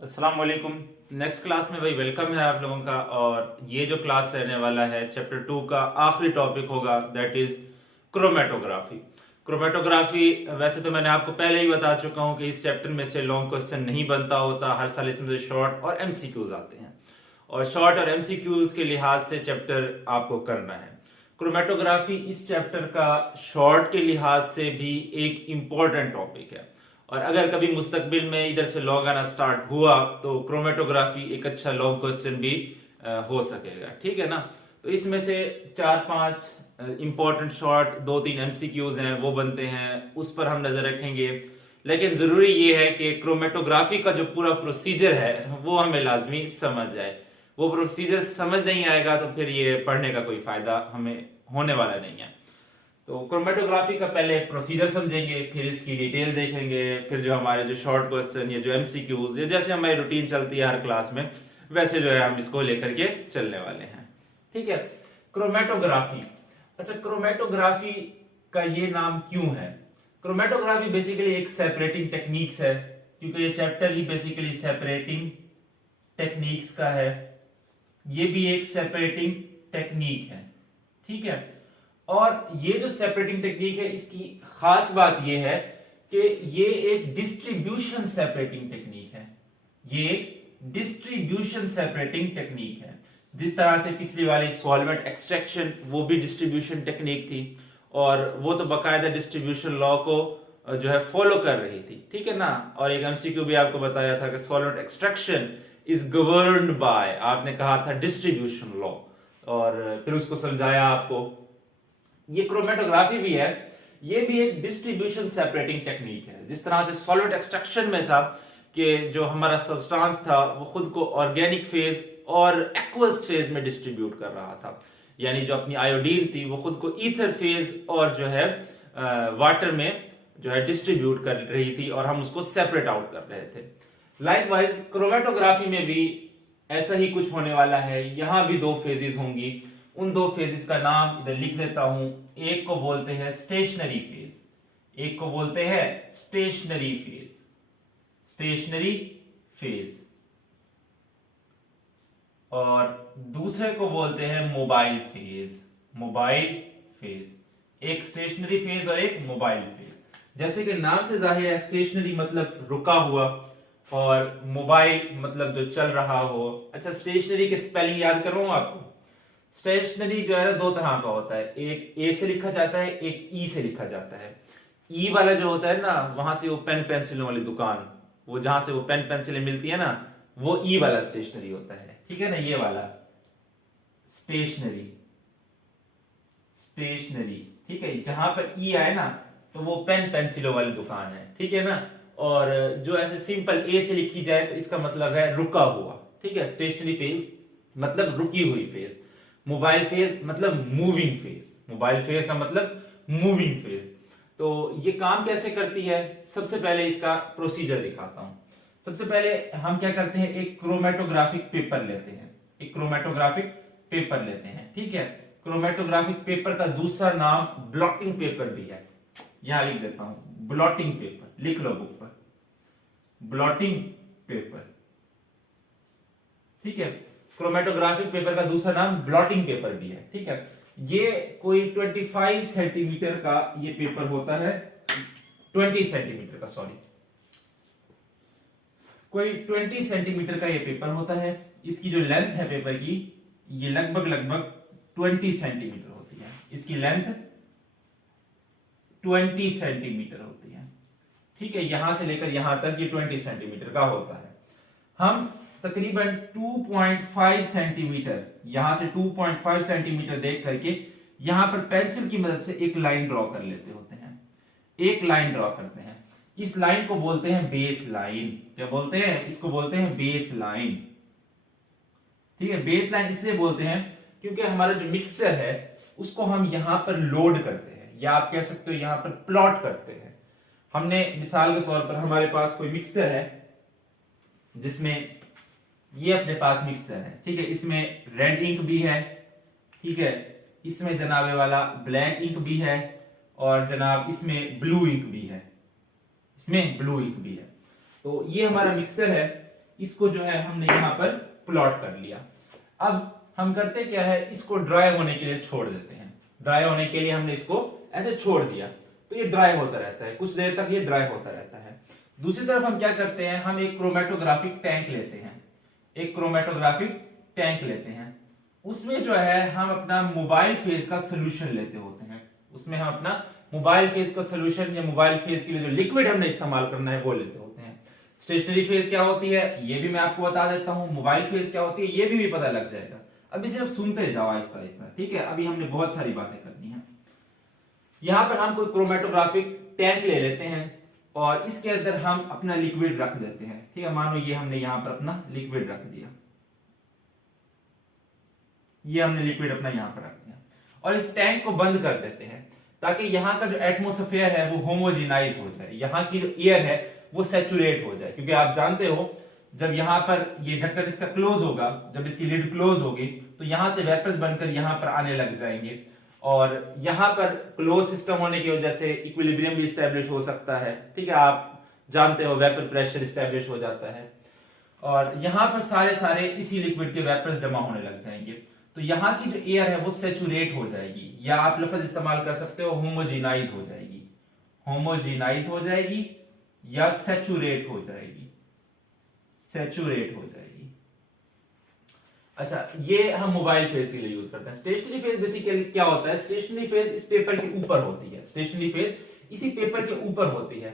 अस्सलाम वालेकुम। Next class में भाई वेलकम है आप लोगों का। और ये जो क्लास रहने वाला है चैप्टर 2 का आखिरी टॉपिक होगा, दैट इज क्रोमेटोग्राफी। क्रोमेटोग्राफी वैसे तो मैंने आपको पहले ही बता चुका हूँ कि इस चैप्टर में से लॉन्ग क्वेश्चन नहीं बनता होता, हर साल इसमें से शॉर्ट और एमसीक्यूज आते हैं और शॉर्ट और एमसीक्यूज के लिहाज से चैप्टर आपको करना है। क्रोमेटोग्राफी इस चैप्टर का शॉर्ट के लिहाज से भी एक इम्पॉर्टेंट टॉपिक है और अगर कभी मुस्तकबिल में इधर से लॉग आना स्टार्ट हुआ तो क्रोमेटोग्राफी एक अच्छा लॉन्ग क्वेश्चन भी हो सकेगा, ठीक है ना। तो इसमें से 4-5 इंपॉर्टेंट शॉर्ट, 2-3 एमसीक्यूज हैं वो बनते हैं, उस पर हम नजर रखेंगे। लेकिन जरूरी ये है कि क्रोमेटोग्राफी का जो पूरा प्रोसीजर है वो हमें लाजमी समझ जाए। वो प्रोसीजर समझ नहीं आएगा तो फिर ये पढ़ने का कोई फायदा हमें होने वाला नहीं है। तो क्रोमेटोग्राफी का पहले प्रोसीजर समझेंगे, फिर इसकी डिटेल देखेंगे, फिर जो हमारे जो शॉर्ट क्वेश्चन या जो एमसीक्यूज या जैसे हमारी रूटीन चलती है हर क्लास में वैसे जो है हम इसको लेकर के चलने वाले हैं, ठीक है। क्रोमेटोग्राफी, अच्छा क्रोमेटोग्राफी का ये नाम क्यों है? क्रोमेटोग्राफी बेसिकली एक सेपरेटिंग टेक्निक्स है, क्योंकि ये चैप्टर ही बेसिकली सेपरेटिंग टेक्निक्स का है। ये भी एक सेपरेटिंग टेक्निक है, ठीक है। और ये जो सेपरेटिंग टेक्निक है इसकी खास बात ये है कि ये एक डिस्ट्रीब्यूशन सेपरेटिंग टेक्निक है। ये एक डिस्ट्रीब्यूशन सेपरेटिंग टेक्निक है। जिस तरह से पिछली वाली सॉल्वेंट एक्सट्रैक्शन वो भी डिस्ट्रीब्यूशन टेक्निक थी और वो तो बाकायदा डिस्ट्रीब्यूशन लॉ को जो है फॉलो कर रही थी, ठीक है ना। और एक एमसीक्यू भी आपको बताया था कि solvent extraction is governed bye, आपने कहा था डिस्ट्रीब्यूशन लॉ, और फिर उसको समझाया आपको। ये क्रोमेटोग्राफी भी है, ये भी एक डिस्ट्रीब्यूशन सेपरेटिंग टेक्निक है। जिस तरह से सॉल्वेंट एक्सट्रैक्शन में था कि जो हमारा सब्सटेंस था वो खुद को ऑर्गेनिक फेज और एक्वस फेज में डिस्ट्रीब्यूट कर रहा था, यानी जो अपनी आयोडीन थी वो खुद को ईथर फेज और जो है वाटर में जो है डिस्ट्रीब्यूट कर रही थी और हम उसको सेपरेट आउट कर रहे थे। लाइकवाइज क्रोमेटोग्राफी में भी ऐसा ही कुछ होने वाला है। यहां भी दो फेजेस होंगी, उन दो फेजेस का नाम इधर लिख देता हूं। एक को बोलते हैं स्टेशनरी फेज, एक को बोलते हैं स्टेशनरी फेज, स्टेशनरी फेज, और दूसरे को बोलते हैं मोबाइल फेज, मोबाइल फेज। एक स्टेशनरी फेज और एक मोबाइल फेज। जैसे कि नाम से जाहिर है, स्टेशनरी मतलब रुका हुआ और मोबाइल मतलब जो चल रहा हो। अच्छा, स्टेशनरी की स्पेलिंग याद करवाऊं आपको। स्टेशनरी जो है दो तरह का होता है, एक ए से लिखा जाता है, एक ई से लिखा जाता है। ई वाला जो होता है ना, वहां से वो पेन पेंसिलों वाली दुकान, वो जहां से वो पेन पेंसिलें मिलती है ना, वो ई वाला स्टेशनरी होता है, ठीक है ना। ये वाला स्टेशनरी, स्टेशनरी, ठीक है। जहां पर ई आए ना तो वो पेन पेंसिलों वाली दुकान है, ठीक है ना। और जो ऐसे सिंपल ए से लिखी जाए तो इसका मतलब है रुका हुआ, ठीक है। स्टेशनरी फेज मतलब रुकी हुई फेज। मोबाइल फेज मतलब मूविंग फेज, मोबाइल फेज का मतलब मूविंग फेज। तो ये काम कैसे करती है, सबसे पहले इसका प्रोसीजर दिखाता हूं। सबसे पहले हम क्या करते हैं, एक क्रोमेटोग्राफिक पेपर लेते हैं, एक क्रोमेटोग्राफिक पेपर लेते हैं, ठीक है। क्रोमेटोग्राफिक पेपर का दूसरा नाम ब्लॉटिंग पेपर भी है, यहां लिख देता हूं, ब्लॉटिंग पेपर, लिख लो बुक पर, ब्लॉटिंग पेपर, ठीक है। क्रोमेटोग्राफिक पेपर का दूसरा नाम ब्लॉटिंग पेपर भी है, ठीक है। ये कोई 25 सेंटीमीटर का ये पेपर होता है, 20 सेंटीमीटर का, सॉरी, कोई 20 सेंटीमीटर का ये पेपर होता है। इसकी जो लेंथ है पेपर की, ये लगभग लगभग 20 सेंटीमीटर होती है। इसकी लेंथ 20 सेंटीमीटर होती है, ठीक है। यहां से लेकर यहां तक ये 20 सेंटीमीटर का होता है। हम तकरीबन 2.5 सेंटीमीटर, यहां से 2.5 सेंटीमीटर देख करके यहां पर पेंसिल की मदद से एक लाइन ड्रॉ कर लेते होते हैं, एक लाइन ड्रॉ करते हैं। इस लाइन को बोलते हैं बेस लाइन। क्या बोलते हैं इसको? बोलते हैं बेस लाइन, ठीक है। बेस लाइन इसलिए बोलते हैं क्योंकि हमारा जो मिक्सचर है उसको हम यहां पर लोड करते हैं, या आप कह सकते हो यहां पर प्लॉट करते हैं। हमने मिसाल के तौर पर हमारे पास कोई मिक्सचर है जिसमें ये अपने पास मिक्सचर है, ठीक है। इसमें रेड इंक भी है, ठीक है। इसमें जनाबे वाला ब्लैक इंक भी है और जनाब इसमें ब्लू इंक भी है, इसमें ब्लू इंक भी है। तो ये हमारा मिक्सचर है। इसको जो है हमने यहाँ पर प्लॉट कर लिया। अब हम करते क्या है, इसको ड्राई होने के लिए छोड़ देते हैं। ड्राई होने के लिए हमने इसको ऐसे छोड़ दिया तो ये ड्राई होता रहता है, कुछ देर तक ये ड्राई होता रहता है। दूसरी तरफ हम क्या करते हैं, हम एक क्रोमेटोग्राफिक टैंक लेते हैं, एक क्रोमेटोग्राफिक टैंक लेते हैं। उसमें जो है हम अपना मोबाइल फेज का सोल्यूशन लेते होते हैं। उसमें हम अपना मोबाइल फेज का सोल्यूशन या मोबाइल फेज के लिए जो लिक्विड हमने इस्तेमाल करना है वो लेते होते हैं। स्टेशनरी फेज क्या होती है ये भी मैं आपको बता देता हूं, मोबाइल फेज क्या होती है ये भी पता लग जाएगा। अभी सिर्फ सुनते जाओ आहिस्ता आहिस्ता, ठीक है। अभी हमने बहुत सारी बातें करनी है। यहां पर हम कोई क्रोमेटोग्राफिक टैंक ले लेते हैं और इसके अंदर हम अपना लिक्विड रख देते हैं, ठीक है। मानो ये हमने यहां पर अपना लिक्विड रख दिया, ये हमने लिक्विड अपना यहां पर रख दिया और इस टैंक को बंद कर देते हैं ताकि यहाँ का जो एटमोस्फेयर है वो होमोजेनाइज हो जाए, यहाँ की जो एयर है वो सैचुरेट हो जाए। क्योंकि आप जानते हो जब यहाँ पर ये ढक्कन इसका क्लोज होगा, जब इसकी लिड क्लोज होगी तो यहाँ से वेपर्स बनकर यहाँ पर आने लग जाएंगे और यहाँ पर क्लोज सिस्टम होने की वजह से इक्विलिब्रियम भी स्टैब्लिश हो सकता है, ठीक है। आप जानते हो वेपर प्रेशर स्टैब्लिश हो जाता है और यहाँ पर सारे इसी लिक्विड के वेपर्स जमा होने लग जाएंगे। तो यहाँ की जो एयर है वो सैचुरेट हो जाएगी, या आप लफ्ज इस्तेमाल कर सकते हो होमोजेनाइज हो जाएगी, होमोजेनाइज हो जाएगी या सैचुरेट हो जाएगी, सैचुरेट हो जाएगी। अच्छा, ये हम मोबाइल फेज के लिए यूज करते हैं। स्टेशनरी फेज बेसिकली क्या होता है, स्टेशनरी फेज इस पेपर के ऊपर होती है, स्टेशनरी फेज इसी पेपर के ऊपर होती है।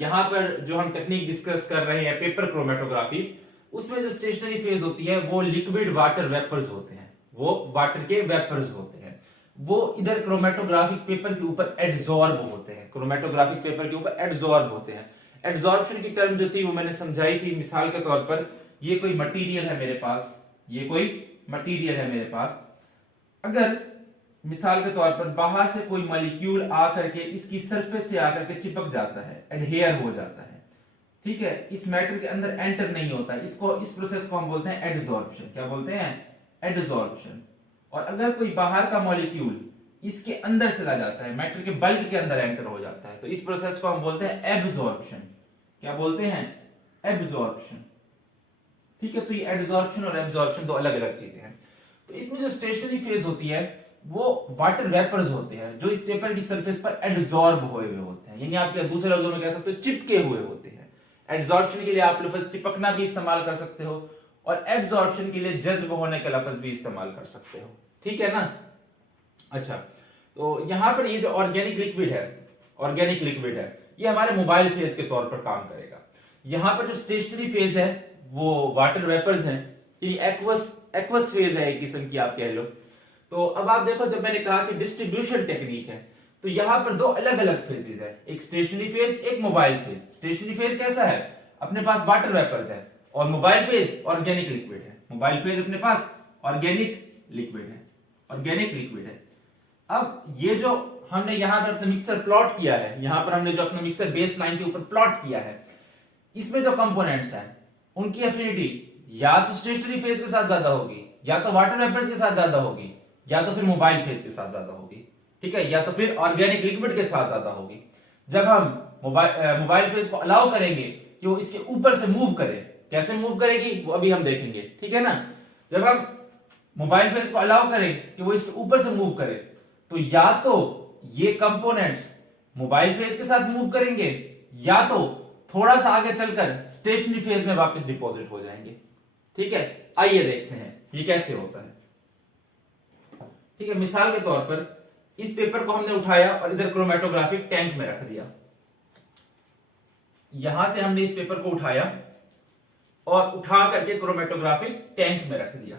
यहाँ पर जो हम टेक्निक डिस्कस कर रहे हैं पेपर क्रोमेटोग्राफी, उसमें जो स्टेशनरी फेज होती है वो लिक्विड वाटर वेपर्स होते हैं, वो वाटर के वेपर्स होते हैं, वो इधर क्रोमेटोग्राफिक पेपर के ऊपर एडजॉर्ब होते हैं, क्रोमेटोग्राफिक पेपर के ऊपर एडजॉर्ब होते हैं। एडजॉर्प्शन की टर्म जो थी वो मैंने समझाई थी मिसाल के तौर पर, ये कोई मटेरियल है मेरे पास, ये कोई मटेरियल है मेरे पास, अगर मिसाल के तौर पर बाहर से कोई मॉलिक्यूल आकर के इसकी सरफेस से आकर के चिपक जाता है, एडहेयर हो जाता है, ठीक है, इस मैटर के अंदर एंटर नहीं होता, इसको इस प्रोसेस को हम बोलते हैं एडजॉर्प्शन। क्या बोलते हैं, एडजॉर्प्शन। और अगर कोई बाहर का मॉलिक्यूल इसके अंदर चला जाता है, मैटर के बल्क के अंदर एंटर हो जाता है, तो इस प्रोसेस को हम बोलते हैं एब्जॉर्प्शन। क्या बोलते हैं, एब्जॉर्प्शन, ठीक है। तो ये एडजॉर्प्शन और एब्जॉर्प्शन दो अलग अलग चीजें हैं। तो इसमें जो स्टेशनरी फेज होती है वो वाटर वेपर्स होते हैं जो इस पेपर की सरफेस पर एडजॉर्ब हुए हुए होते हैं, यानी आप दूसरे लफ्जों में कह सकते हो चिपके हुए होते हैं। एडजॉर्प्शन के लिए आप लफ्ज चिपकना भी इस्तेमाल कर सकते हो और एब्जॉर्प्शन के लिए जज्ब होने का लफ्ज भी इस्तेमाल कर सकते हो, ठीक है ना। अच्छा, तो यहां पर ये जो ऑर्गेनिक लिक्विड है, ऑर्गेनिक लिक्विड है, ये हमारे मोबाइल फेज के तौर पर काम करेगा। यहां पर जो स्टेशनरी फेज है वो वाटर वेपर्स हैं, एक्वस फेज है एक किस्म की आप कह लो। तो अब आप देखो, जब मैंने कहा कि डिस्ट्रीब्यूशन टेक्निक है तो यहां पर दो अलग अलग फेजेस है, एक स्टेशनरी फेज, एक मोबाइल फेज। स्टेशनरी फेज कैसा है, अपने पास वाटर वेपर्स है, और मोबाइल फेज ऑर्गेनिक लिक्विड है। मोबाइल फेज अपने पास ऑर्गेनिक लिक्विड है, ऑर्गेनिक लिक्विड है। अब ये जो हमने यहां पर अपना मिक्सर प्लॉट किया है, यहां पर हमने जो अपना मिक्सर बेस लाइन के ऊपर प्लॉट किया है, इसमें जो कंपोनेंट्स हैं उनकी एफिनिटी या तो स्टेशनरी फेज के साथ ज्यादा होगी, या तो वाटर वेपर्स के साथ ज्यादा होगी, या तो फिर मोबाइल फेज के साथ ज्यादा होगी, ठीक है, या तो फिर ऑर्गेनिक लिक्विड के साथ ज्यादा होगी। जब हम मोबाइल फेज को अलाउ करेंगे कि वो इसके ऊपर से मूव करे, कैसे मूव करेगी वो अभी हम देखेंगे, ठीक है ना। जब हम मोबाइल फेज को अलाउ करें कि वो इसके ऊपर से मूव करे, तो या तो ये कंपोनेंट्स मोबाइल फेज के साथ मूव करेंगे, या तो थोड़ा सा आगे चलकर स्टेशनरी फेज में वापस डिपॉजिट हो जाएंगे, ठीक है। आइए देखते हैं ये कैसे होता है, ठीक है। मिसाल के तौर पर इस पेपर को हमने उठाया और इधर क्रोमेटोग्राफिक टैंक में रख दिया। यहां से हमने इस पेपर को उठाया और उठा करके क्रोमेटोग्राफिक टैंक में रख दिया।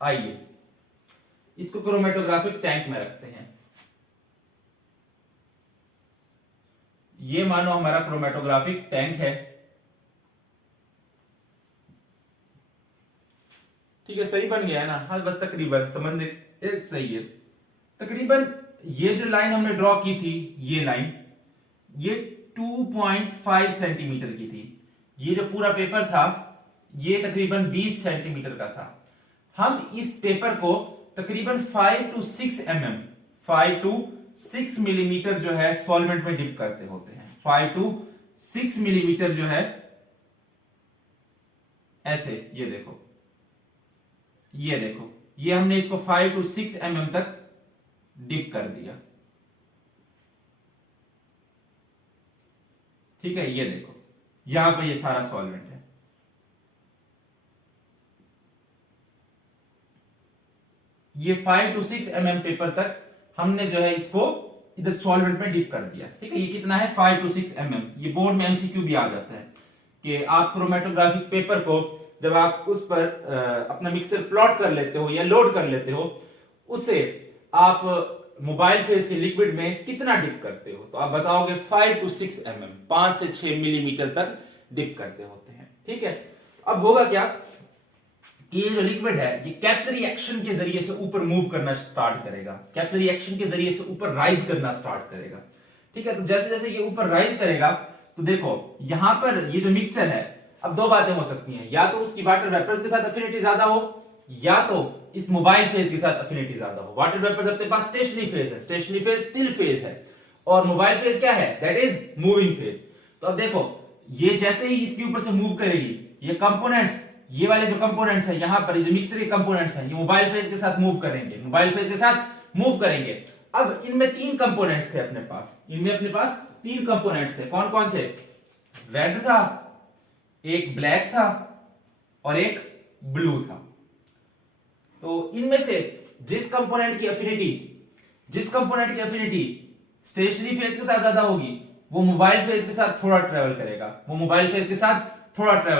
आइए इसको क्रोमेटोग्राफिक टैंक में रखते हैं। ये मानो हमारा क्रोमेटोग्राफिक टैंक है, ठीक है। सही बन गया है ना, हाँ बस तकरीबन समझने सही है। तकरीबन ये जो लाइन हमने ड्रॉ की थी, ये लाइन ये 2.5 सेंटीमीटर की थी। ये जो पूरा पेपर था ये तकरीबन 20 सेंटीमीटर का था। हम इस पेपर को तकरीबन 5 to 6 मिलीमीटर जो है सॉल्वेंट में डिप करते होते हैं। 5 to 6 मिलीमीटर जो है ऐसे, ये देखो ये हमने इसको 5 to 6 mm तक डिप कर दिया। ठीक है, ये देखो यहां पर ये सारा सॉल्वेंट है। ये 5 to 6 mm पेपर तक हमने जो है इसको इधर सॉल्वेंट में डिप कर दिया। ठीक है, ये कितना है 5 to 6 mm। ये बोर्ड में एमसीक्यू भी आ जाता है कि आप क्रोमेटोग्राफिक पेपर को जब आप उस पर अपना मिक्सर प्लॉट कर लेते हो या लोड कर लेते हो, उसे आप मोबाइल फेज के लिक्विड में कितना डिप करते हो, तो आप बताओगे 5 to 6 mm, 5 से 6 मिलीमीटर तक डिप करते होते हैं। ठीक है, अब होगा क्या कि ये जो लिक्विड है ये कैपिलरी एक्शन के जरिए से ऊपर मूव करना स्टार्ट करेगा, कैपिलरी एक्शन के जरिए से ऊपर राइज करना स्टार्ट करेगा। ठीक है, तो जैसे जैसे ये ऊपर राइज करेगा तो देखो यहां पर ये जो मिक्सचर है, अब दो बातें हो सकती हैं, या तो उसकी वाटर वेपर्स के साथ अफिनिटी ज्यादा हो, या तो इस मोबाइल फेज के साथ अफिनिटी ज्यादा हो। वाटर वेपर्स अपने पास स्टेशनरी फेज है, स्टेशनरी फेज स्टिल फेज है, और मोबाइल फेज क्या है, दैट इज मूविंग फेज। तो अब देखो ये जैसे ही इसके ऊपर से मूव करेगी, ये कंपोनेंट्स, ये वाले जो कंपोनेंट्स है यहां पर, ये जो मिक्सचर के कंपोनेंट्स हैं, ये मोबाइल फेज के साथ मूव करेंगे, मोबाइल फेज के साथ मूव करेंगे। अब इनमें तीन कंपोनेंट्स थे अपने पास, इनमें अपने पास तीन कंपोनेंट्स थे। कौन कौन से, रेड था, एक ब्लैक था और एक ब्लू था। तो इनमें से जिस कंपोनेंट की अफिनिटी स्टेशनरी फेज के साथ ज्यादा होगी, वो मोबाइल फेज के साथ थोड़ा ट्रेवल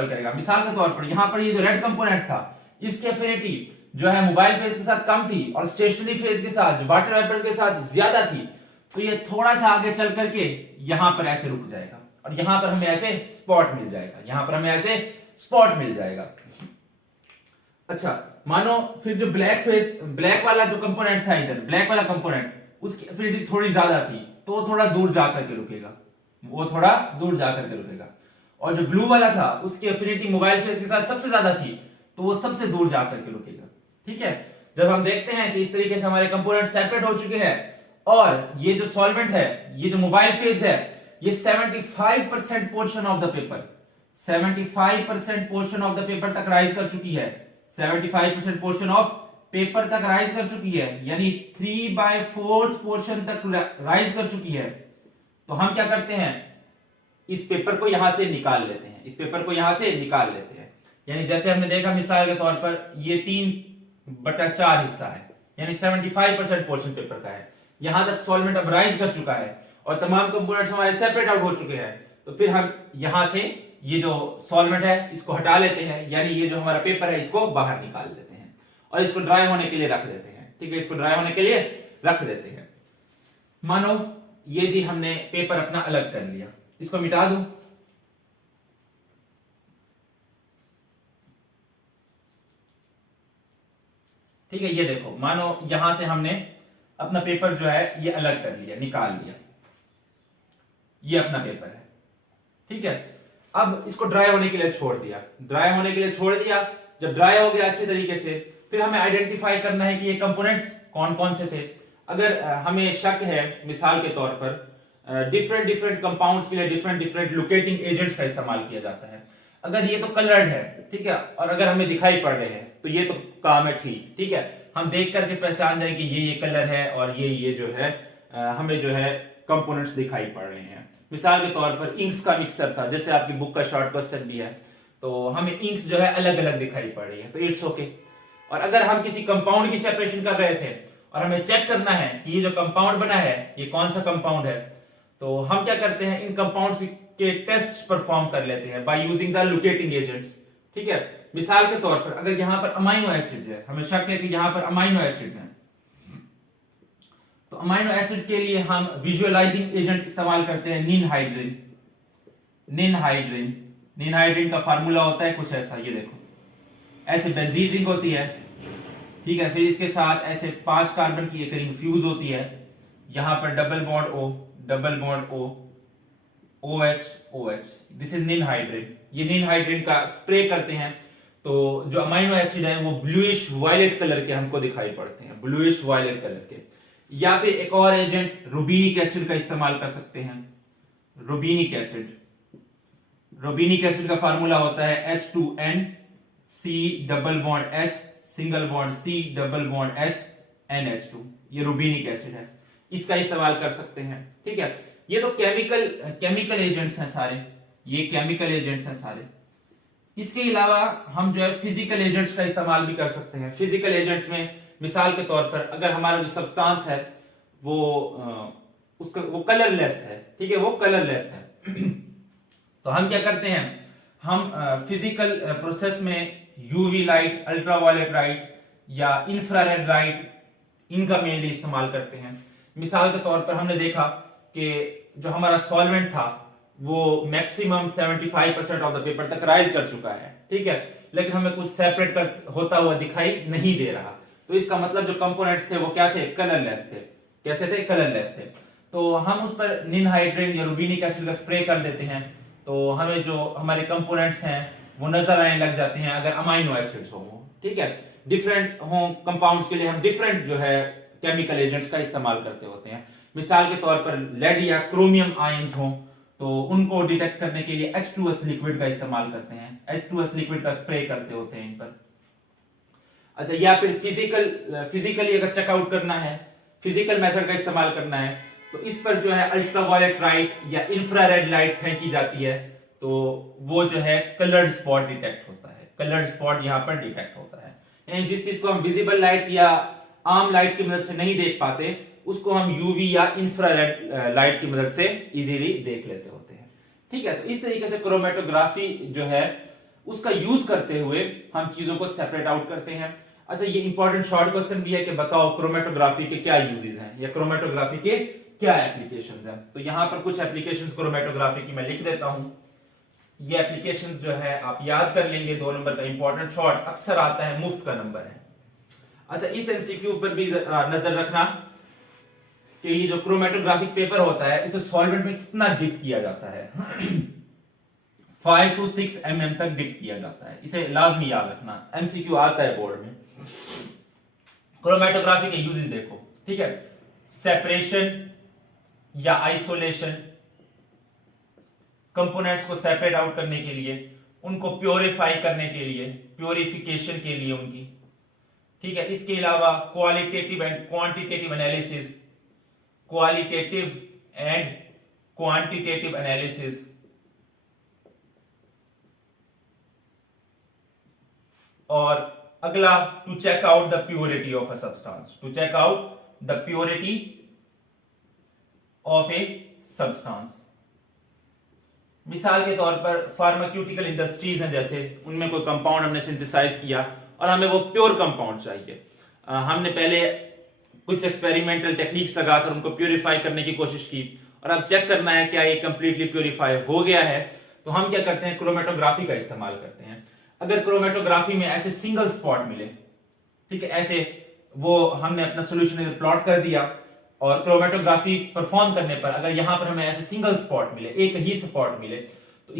करेगा, मिसाल के तौर पर यहां पर ये जो रेड कंपोनेंट था, इसकी अफिनिटी जो है मोबाइल फेज के साथ कम थी और स्टेशनरी फेज के साथ, जो वाटर वेपर्स के साथ ज्यादा थी, तो ये थोड़ा सा आगे चल करके यहां पर ऐसे रुक जाएगा और यहां पर हमें ऐसे स्पॉट मिल जाएगा। अच्छा, मानो फिर जो ब्लैक वाला जो कंपोनेंट था इधर, ब्लैक वाला कंपोनेंट, उसकी अफिनिटी थोड़ी ज्यादा थी, तो वो थोड़ा दूर जाकर के रुकेगा, और जो ब्लू वाला था उसकी अफिनिटी मोबाइल फेज के साथ सबसे ज्यादा थी, तो वो सबसे दूर जाकर के रुकेगा। ठीक है, जब हम देखते हैं कि इस तरीके से हमारे कंपोनेंट सेपरेट हो चुके हैं और ये जो सॉल्वेंट है, ये जो मोबाइल फेज है, ये 75% portion of the paper, 75% portion of the paper तक राइज कर चुकी है, 75% पोर्शन ऑफ पेपर तक राइज कर चुकी है, यानी 3/4 पोर्शन तक राइज कर चुकी है। तो हम क्या करते हैं, इस पेपर को यहां से निकाल लेते हैं, यानी जैसे हमने देखा मिसाल के तौर पर ये 3/4 हिस्सा है, यानी 75% पोर्शन पेपर का है। यहां तक सॉल्वेंट अब राइज कर चुका है और तमाम कंपोनेंट्स हमारे सेपरेट आउट हो चुके हैं। तो फिर हम यहां से ये जो सॉल्वेंट है इसको हटा लेते हैं, यानी ये जो हमारा पेपर है इसको बाहर निकाल लेते हैं और इसको ड्राई होने के लिए रख देते हैं। ठीक है, इसको ड्राई होने के लिए रख देते हैं। मानो ये जी हमने पेपर अपना अलग कर लिया, इसको मिटा दूं, ठीक है, ये देखो मानो यहां से हमने अपना पेपर जो है ये अलग कर लिया, निकाल लिया, ये अपना पेपर है। ठीक है, अब इसको ड्राई होने के लिए छोड़ दिया, जब ड्राई हो गया अच्छे तरीके से, फिर हमें आइडेंटिफाई करना है कि ये कंपोनेंट्स कौन कौन से थे। अगर हमें शक है मिसाल के तौर पर डिफरेंट कंपाउंड्स के लिए डिफरेंट लोकेटिंग एजेंट्स का इस्तेमाल किया जाता है। अगर ये तो कलर्ड है, ठीक है, और अगर हमें दिखाई पड़ रहे हैं तो ये तो काम है ठीक है, हम देख करके पहचान जाए कि ये कलर है और ये जो है हमें जो है कंपोनेंट्स दिखाई पड़ रहे हैं। मिसाल के तौर पर इंक्स का मिक्सर था, जैसे आपकी बुक का शॉर्ट क्वेश्चन भी है, तो हमें इंक्स जो है अलग अलग दिखाई पड़ रही है, तो इट्स ओके। और अगर हम किसी कंपाउंड की सेपरेशन कर रहे थे और हमें चेक करना है कि ये जो कंपाउंड बना है ये कौन सा कंपाउंड है, तो हम क्या करते हैं, इन कंपाउंड्स के टेस्ट परफॉर्म कर लेते हैं by using the locating agents. ठीक है, मिसाल के तौर पर अगर यहां पर अमाइनो एसिड्स है, हमें शक है कि यहां पर अमाइनो एसिड्स हैं, तो अमाइनो एसिड के लिए हम विजुअलाइजिंग एजेंट इस्तेमाल करते हैं निनहाइड्रिन का फार्मूला होता है कुछ ऐसा, ये देखो ऐसे बेंजीन रिंग होती है। ठीक है, फिर इसके साथ ऐसे 5 कार्बन की एक रिंग फ्यूज होती है, यहां पर double bond O OH, this is ninhydrin. ये निनहाइड्रिन का स्प्रे करते हैं तो जो अमाइनो एसिड है वो ब्लूइश वायलेट कलर के हमको दिखाई पड़ते हैं, ब्लूइश वायलेट कलर के। या फिर एक और एजेंट रूबिनिक एसिड का इस्तेमाल कर सकते हैं, रुबीनिक एसिड। रुबीनिक एसिड का फार्मूला होता है H2N C double bond S single bond C double bond S NH2। ये रुबीनिक एसिड है, इसका इस्तेमाल कर सकते हैं। ठीक है, ये तो केमिकल एजेंट्स हैं सारे, ये केमिकल एजेंट्स हैं सारे। इसके अलावा हम जो है फिजिकल एजेंट्स का इस्तेमाल भी कर सकते हैं। फिजिकल एजेंट्स में मिसाल के तौर पर अगर हमारा जो सब्सटेंस है वो वो कलरलेस है, ठीक है, वो कलरलेस है तो हम क्या करते हैं, हम फिजिकल प्रोसेस में यूवी लाइट, अल्ट्रावायलेट लाइट या इंफ्रारेड लाइट, इनका मेनली इस्तेमाल करते हैं। मिसाल के तौर पर हमने देखा कि जो हमारा सॉल्वेंट था वो मैक्सिमम 75% ऑफ द पेपर तक राइज कर चुका है, ठीक है, लेकिन हमें कुछ सेपरेट कर होता हुआ दिखाई नहीं दे रहा। तो इसका मतलब जो कंपोनेंट्स थे वो क्या थे, कलरलेस थे। कैसे थे, कलरलेस थे। तो हम उस पर निनहाइड्रेट या रुबीनिक एसिड का स्प्रे कर देते हैं, तो हमें जो हमारे कंपोनेंट्स हैं वो नजर आने लग जाते हैं अगर अमाइनो एसिड्स हो, ठीक है। डिफरेंट हो कंपाउंड्स के लिए हम डिफरेंट जो है केमिकल एजेंट्स का इस्तेमाल करते होते हैं। मिसाल के तौर पर लेड या क्रोमियम आयंस हो तो उनको डिटेक्ट करने के लिए H2S लिक्विड का इस्तेमाल करते हैं, H2S लिक्विड का स्प्रे करते होते हैं इन पर। अच्छा, या फिर फिजिकली अगर चेकआउट करना है, फिजिकल मेथड का इस्तेमाल करना है, तो इस पर जो है अल्ट्रावायलेट लाइट या इंफ्रारेड लाइट फेंकी जाती है, तो वो जो है कलर्ड स्पॉट डिटेक्ट होता है। कलर्ड स्पॉट यहाँ पर डिटेक्ट होता है, यानी जिस चीज को हम विजिबल लाइट या आम लाइट की मदद से नहीं देख पाते उसको हम यूवी या इंफ्रारेड लाइट की मदद से इजीली देख लेते होते हैं। ठीक है, तो इस तरीके से क्रोमेटोग्राफी जो है उसका यूज करते हुए हम चीजों को सेपरेट आउट करते हैं। अच्छा, ये इंपॉर्टेंट शॉर्ट क्वेश्चन भी है कि बताओ क्रोमेटोग्राफी के क्या यूजेस हैं या क्रोमेटोग्राफी के क्या एप्लीकेशंस हैं। तो यहां पर कुछ एप्लीकेशंस क्रोमेटोग्राफी की मैं लिख देता हूं। ये एप्लीकेशंस जो है आप याद कर लेंगे, 2 नंबर का इंपॉर्टेंट शॉर्ट अक्सर आता है, मुफ्त का नंबर है। अच्छा, इस एमसीक्यू पर भी नजर रखना कि ये जो क्रोमेटोग्राफिक पेपर होता है इसे सॉल्वेंट में कितना डिप किया जाता है 5 to 6 mm तक डिप किया जाता है, इसे लाजमी याद रखना, एमसीक्यू आता है बोर्ड में। क्रोमेटोग्राफी के यूजेस देखो, ठीक है, सेपरेशन या आइसोलेशन, कंपोनेंट्स को सेपरेट आउट करने के लिए, उनको प्योरीफाई करने के लिए, प्योरिफिकेशन के लिए उनकी, ठीक है। इसके अलावा qualitative and quantitative analysis, qualitative and quantitative analysis, और अगला to check out the purity of a substance, to check out the purity of a substance. मिसाल के तौर पर फार्मास्यूटिकल इंडस्ट्रीज हैं, जैसे उनमें कोई कंपाउंड हमने सिंथेसाइज किया और हमें वो प्योर कंपाउंड चाहिए, हमने पहले कुछ एक्सपेरिमेंटल टेक्निक्स लगाकर उनको प्योरीफाई करने की कोशिश की और अब चेक करना है क्या ये कंप्लीटली प्योरीफाई हो गया है, तो हम क्या करते हैं, क्रोमेटोग्राफी का इस्तेमाल करते हैं। अगर क्रोमेटोग्राफी में ऐसे सिंगल स्पॉट मिले, ठीक है, ऐसे वो हमने अपना सोल्यूशन प्लॉट कर दिया और क्रोमेटोग्राफी परफॉर्म करने पर अगर यहां पर हमें ऐसे सिंगल स्पॉट मिले, एक ही स्पॉट मिले, तो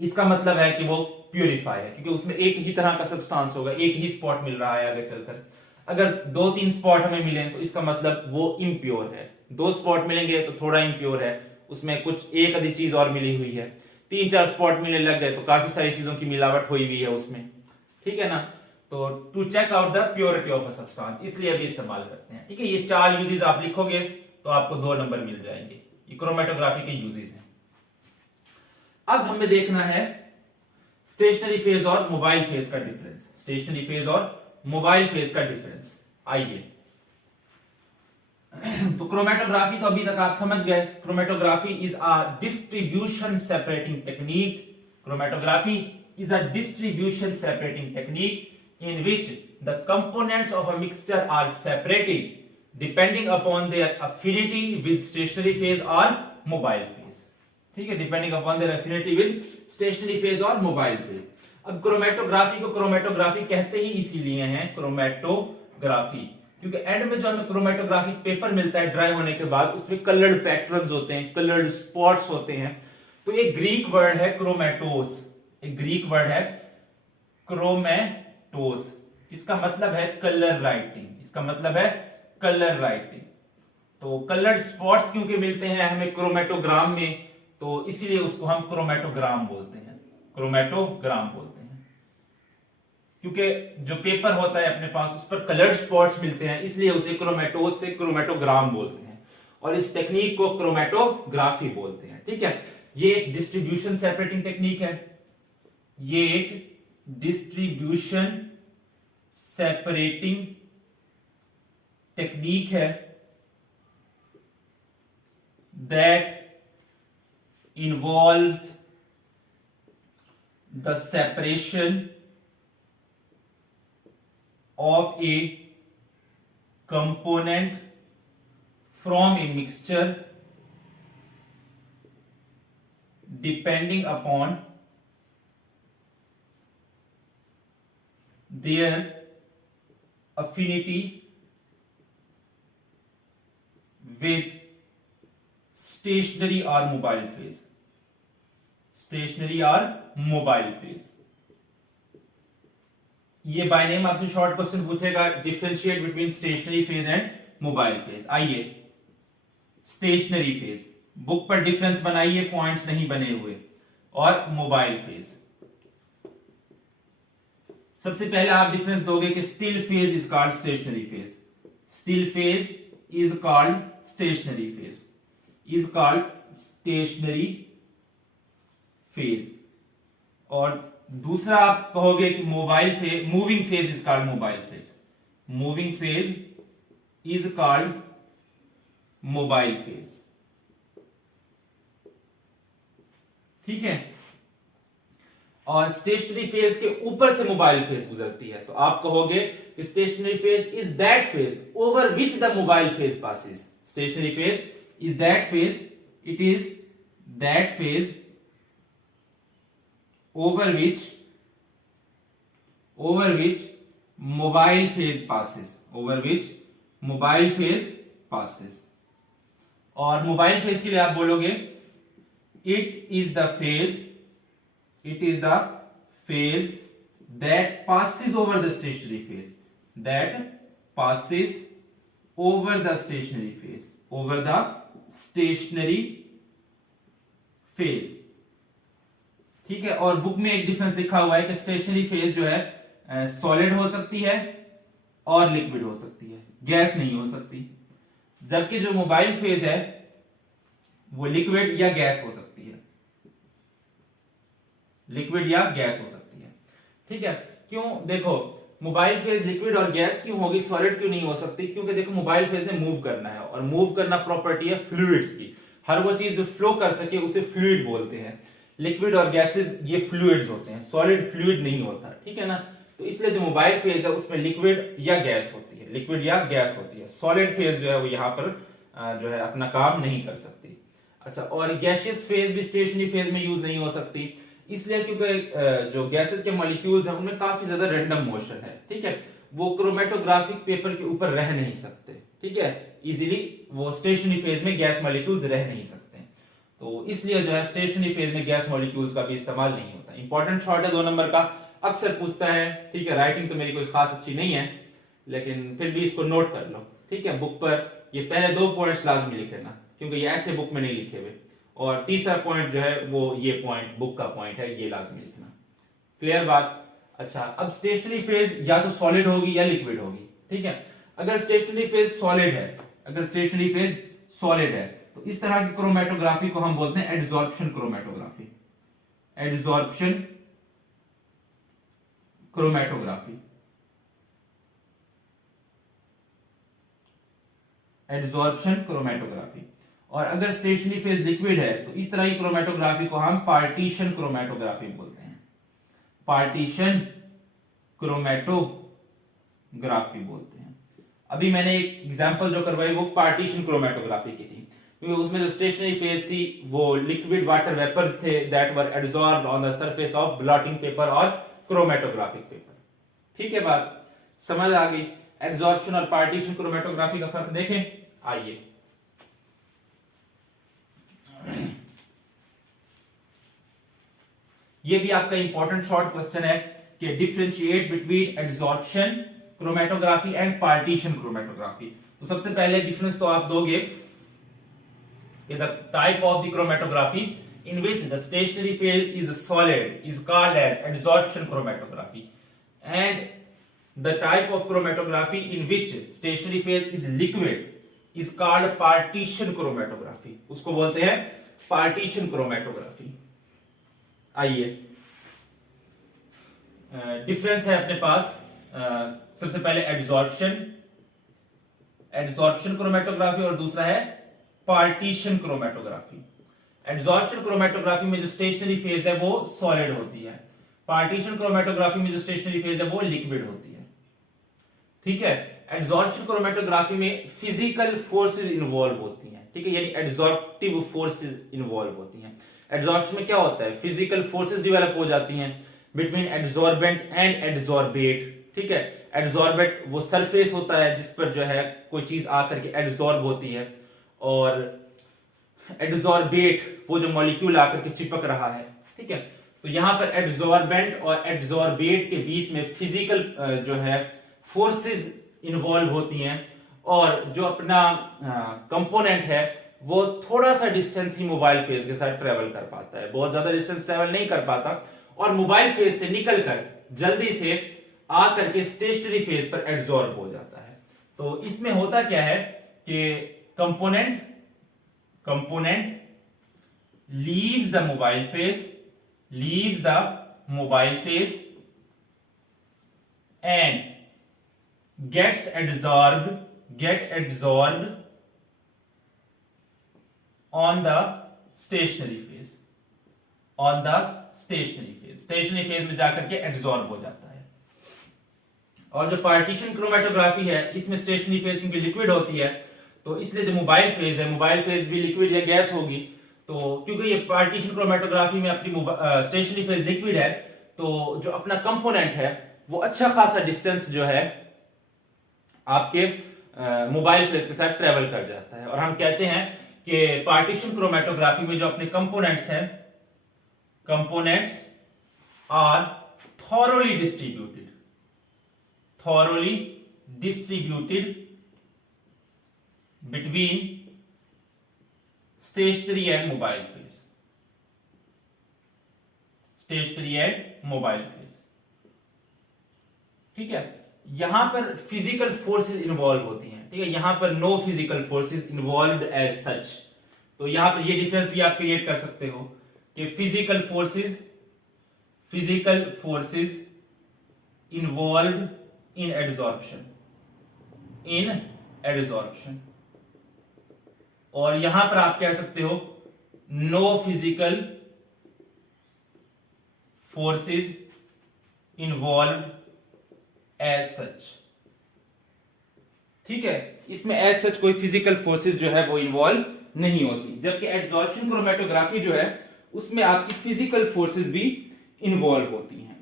इसका मतलब है कि वो प्योरीफाई है, क्योंकि उसमें एक ही तरह का सब्सटेंस होगा, एक ही स्पॉट मिल रहा है आगे चलकर। अगर 2-3 स्पॉट हमें मिले तो इसका मतलब वो इम्प्योर है। 2 स्पॉट मिलेंगे तो थोड़ा इम्प्योर है, उसमें कुछ एक आधी चीज और मिली हुई है। 3-4 स्पॉट मिलने लग गए तो काफी सारी चीजों की मिलावट हुई हुई है उसमें, ठीक है ना। तो to check out the purity of a substance, इसलिए अभी इस्तेमाल करते हैं, ठीक है। ये 4 यूजेस आप लिखोगे तो आपको 2 नंबर मिल जाएंगे। ये क्रोमेटोग्राफी के यूजेस हैं। अब हमें देखना है स्टेशनरी फेज और मोबाइल फेज का डिफरेंस, स्टेशनरी फेज और मोबाइल फेज का डिफरेंस। आइए, तो क्रोमेटोग्राफी तो अभी तक आप समझ गए, chromatography is a distribution separating technique, chromatography is a distribution separating technique in which the components of a mixture are separated depending upon their affinity with stationary phase or mobile phase, ठीक है, depending upon their affinity with stationary phase और mobile phase। अब chromatography को chromatography कहते ही इसीलिए हैं chromatography, क्योंकि and में जो हमें क्रोमेटोग्राफिक पेपर मिलता है ड्राई होने के बाद उसमें कलर्ड पैटर्न्स होते हैं, कलर्ड स्पॉट्स होते हैं। तो ये ग्रीक वर्ड है क्रोमेटोस, एक ग्रीक वर्ड है क्रोमेटोस, इसका मतलब है कलर राइटिंग, इसका मतलब है कलर राइटिंग। तो कलर्ड स्पॉट्स क्योंकि मिलते हैं हमें क्रोमेटोग्राम में, तो इसीलिए उसको हम क्रोमेटोग्राम बोलते हैं, क्रोमेटोग्राम बोलते हैं, क्योंकि जो पेपर होता है अपने पास उस पर कलर्ड स्पॉट्स मिलते हैं, इसलिए उसे क्रोमेटोज से क्रोमेटोग्राम बोलते हैं और इस टेक्निक को क्रोमेटोग्राफी बोलते हैं। ठीक है, ये एक डिस्ट्रीब्यूशन सेपरेटिंग टेक्निक है, ये एक डिस्ट्रीब्यूशन सेपरेटिंग टेक्निक है that involves the separation of a component from a mixture depending upon their affinity with stationary और मोबाइल फेज, स्टेशनरी और मोबाइल फेज। ये बाय नेम आपसे शॉर्ट क्वेश्चन पूछेगा, differentiate between stationary phase and mobile phase. आइए, stationary phase, book पर difference बनाइए, points नहीं बने हुए, और मोबाइल फेज। सबसे पहले आप डिफरेंस दोगे कि still phase is called stationary phase, still phase is called stationary phase, is called stationary phase। और दूसरा आप कहोगे कि mobile phase, moving phase is called mobile phase, moving phase is called mobile phase. ठीक है, और स्टेशनरी फेज के ऊपर से मोबाइल फेज गुजरती है, तो आप कहोगे कि stationary phase is that phase over which the mobile phase passes. Stationary phase is that phase, it is that phase over which mobile phase passes, over which mobile phase passes। और mobile phase के लिए आप बोलोगे it is the phase that passes over the stationary phase, that passes over the stationary phase, over the stationary phase. ठीक है, और book में एक डिफरेंस लिखा हुआ है कि स्टेशनरी फेज जो है सॉलिड हो सकती है और लिक्विड हो सकती है, गैस नहीं हो सकती, जबकि जो मोबाइल फेज है वो लिक्विड या गैस हो सकती है, लिक्विड या गैस हो सकती है। ठीक है, क्यों? देखो, मोबाइल फेज लिक्विड और गैस क्यों होगी, सॉलिड क्यों नहीं हो सकती? क्योंकि देखो मोबाइल फेज ने मूव करना है, और मूव करना प्रॉपर्टी है फ्लूइड्स की, हर वो चीज जो फ्लो कर सके उसे फ्लूइड बोलते हैं। लिक्विड और गैसेस ये फ्लूइड्स होते हैं, सॉलिड फ्लूइड नहीं होता। ठीक है ना, तो इसलिए जो मोबाइल फेज है उसमें लिक्विड या गैस होती है, लिक्विड या गैस होती है। सॉलिड फेज जो है वो यहाँ पर जो है अपना काम नहीं कर सकती। अच्छा, और गैसियस फेज भी स्टेशनरी फेज में यूज नहीं हो सकती, इसलिए क्योंकि जो गैसेस के मॉलिक्यूल्स हैं उनमें काफी ज्यादा रैंडम मोशन है। ठीक है, वो क्रोमेटोग्राफिक पेपर के ऊपर रह नहीं सकते। ठीक है, इजीली वो स्टेशनरी फेज में गैस मॉलिक्यूल्स रह नहीं सकते, तो इसलिए जो है स्टेशनरी फेज में गैस मॉलिक्यूल्स का भी इस्तेमाल नहीं होता। इंपॉर्टेंट शॉर्ट है 2 नंबर का, अक्सर पूछता है। ठीक है, राइटिंग तो मेरी कोई खास अच्छी नहीं है, लेकिन फिर भी इसको नोट कर लो। ठीक है, बुक पर ये पहले 2 पॉइंट्स लाजमी लिख लेना, क्योंकि ये ऐसे बुक में नहीं लिखे हुए, और तीसरा पॉइंट जो है वो ये पॉइंट बुक का पॉइंट है, ये लाजमी लिखना। क्लियर बात? अच्छा, अब स्टेशनरी फेज या तो सॉलिड होगी या लिक्विड होगी। ठीक है, अगर स्टेशनरी फेज सॉलिड है, अगर स्टेशनरी फेज सॉलिड है तो इस तरह की क्रोमेटोग्राफी को हम बोलते हैं adsorption chromatography, adsorption chromatography, adsorption chromatography. और अगर स्टेशनरी फेज लिक्विड है तो इस तरह की क्रोमेटोग्राफी को हम पार्टीशन क्रोमेटोग्राफी बोलते हैं, पार्टीशन क्रोमेटोग्राफी बोलते हैं। अभी मैंने एक एग्जांपल जो करवाई वो पार्टीशन क्रोमेटोग्राफी की थी, क्योंकि उसमें जो स्टेशनरी फेज थी वो लिक्विड वाटर वेपर्स थे that were absorbed on the surface of blotting paper और क्रोमेटोग्राफिक पेपर। ठीक है, बात समझ आ गई? एब्सॉर्प्शन और पार्टीशन क्रोमेटोग्राफी का फर्क देखें। आइए, ये भी आपका इंपॉर्टेंट शॉर्ट क्वेश्चन है कि differentiate between absorption chromatography and partition chromatography. तो सबसे पहले डिफरेंस तो आप दोगे कि the type of the chromatography in which the stationary phase is solid is called as adsorption chromatography, and the type of chromatography in which stationary phase is liquid is called partition chromatography. उसको बोलते हैं partition chromatography. आइए difference है अपने पास। सबसे पहले adsorption chromatography और दूसरा है पार्टीशन क्रोमेटोग्राफी। एडजॉर्प्शन क्रोमेटोग्राफी में जो स्टेशनरी फेज है वो सॉलिड होती है, पार्टीशन क्रोमेटोग्राफी में जो स्टेशनरी फेज है वो लिक्विड होती है। ठीक है, एडजॉर्प्शन क्रोमेटोग्राफी में फिजिकल फोर्सेस इन्वॉल्व होती हैं। ठीक है, यानी एडजॉर्प्टिव फोर्सेस इन्वॉल्व होती हैं। एडजॉर्प्शन में क्या होता है, फिजिकल फोर्सेस डेवलप हो जाती हैं बिटवीन एडजॉर्बेंट एंड एडजॉर्बेट। ठीक है, एडजॉर्बेंट वो सरफेस होता है जिस पर जो है कोई चीज आकर के एडजॉर्ब होती है, और एडजॉर्बेट वो जो मॉलिक्यूल आकर के चिपक रहा है। ठीक है, तो यहां पर एडजॉर्बेंट और एडजॉर्बेट के बीच में फिजिकल जो है फोर्सेस इन्वॉल्व होती हैं, और जो अपना कंपोनेंट है वो थोड़ा सा डिस्टेंस ही मोबाइल फेज के साथ ट्रेवल कर पाता है, बहुत ज्यादा डिस्टेंस ट्रेवल नहीं कर पाता, और मोबाइल फेज से निकलकर जल्दी से आकर के स्टेशनरी फेज पर एड्सॉर्ब हो जाता है। तो इसमें होता क्या है कि component leaves the mobile phase and gets adsorbed on the stationary phase stationary phase में जाकर के एड्सॉर्ब हो जाता है। और जो पार्टीशन क्रोमेटोग्राफी है इसमें स्टेशनरी फेज क्योंकि लिक्विड होती है, तो इसलिए जो मोबाइल फेज भी लिक्विड या गैस होगी, तो क्योंकि ये पार्टीशन क्रोमेटोग्राफी में अपनी स्टेशनरी फेज लिक्विड है, तो जो अपना कंपोनेंट है वो अच्छा खासा डिस्टेंस जो है आपके मोबाइल फेज के साथ ट्रेवल कर जाता है। और हम कहते हैं कि पार्टीशन क्रोमेटोग्राफी में जो अपने components are thoroughly distributed between stationary and mobile phase. ठीक है, यहां पर फिजिकल फोर्सेस इन्वॉल्व होती हैं। ठीक है, यहां पर no physical forces involved as such. तो यहां पर ये डिफरेंस भी आप क्रिएट कर सकते हो कि physical forces involved in adsorption, और यहां पर आप कह सकते हो no physical forces involved as such. ठीक है, इसमें एज सच कोई फिजिकल फोर्सेस जो है वो इन्वॉल्व नहीं होती, जबकि एडसॉर्प्शन क्रोमेटोग्राफी जो है उसमें आपकी फिजिकल फोर्सेस भी इन्वॉल्व होती हैं,